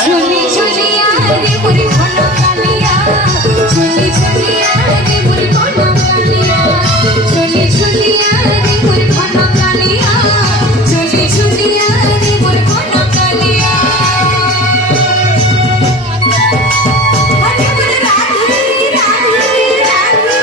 ঝুলি ঝুলিয়া রে মোরে ঘন কালিয়া ঝুলি ঝুলিয়া রে মোরে ঘন কালিয়া ঝুলি ঝুলিয়া রে মোরে ঘন কালিয়া ঝুলি ঝুলিয়া রে মোরে ঘন কালিয়া হরে মোরে রাধে রাধে রাধে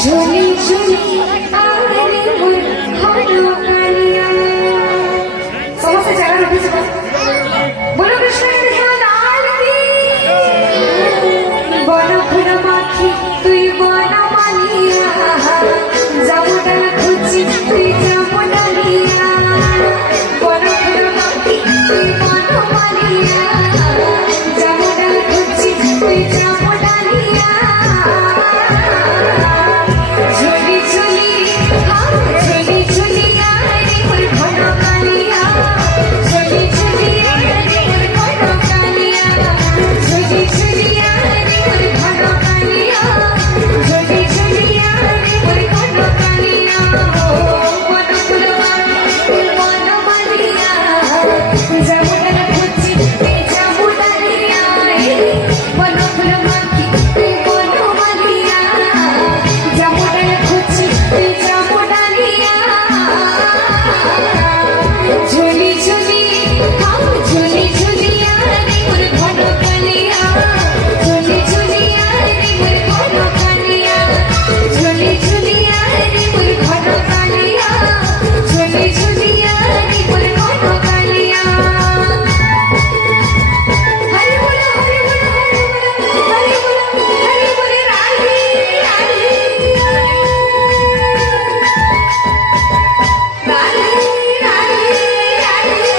ঝুলি ঝুলি আরে মোর ঘন কালিয়া সমস্ত জায়গা রয়েছে বলো কৃষ্ণ লাল কি বড় ঘোড়া মাখি তুই বড় মালিয়া জামুডাল খুঁজি তুই জামুডালিয়া বড় ঘোড়া মাখি তুই বড় মালিয়া জামুডাল খুঁজি তুই জামুডালিয়া ঝুলি ঝুলি ঝুলি ঝুলিয়া রে মোর ঘন কালিয়া ঝুলি ঝুলিয়া রে মোর ঘন কালিয়া ঝুলি ঝুলিয়া রে মোর ঘন কালিয়া ঝুলি ঝুলিয়া রে মোর ঘন কালিয়া ও বন মালিয়া জামুডাল খুঁজি তুই জামুডালিয়া বন মাখি তুই বন মালিয়া জামুডাল খুঁজি তুই জামুডালিয়া ঝুলি ঝুলি ঝুলি ঝুলিয়া রে মোর ঘন কালিয়া ঝুলি ঝুলিয়া রে মোর ঘন কালিয়া ঝুলি ঝুলিয়া রে মোর ঘন কালিয়া ঝুলি ঝুলিয়া রে মোর ঘন কালিয়া হরে বল হরে বল হরে বল হরে বল রাধে রাধে রাধে রাধে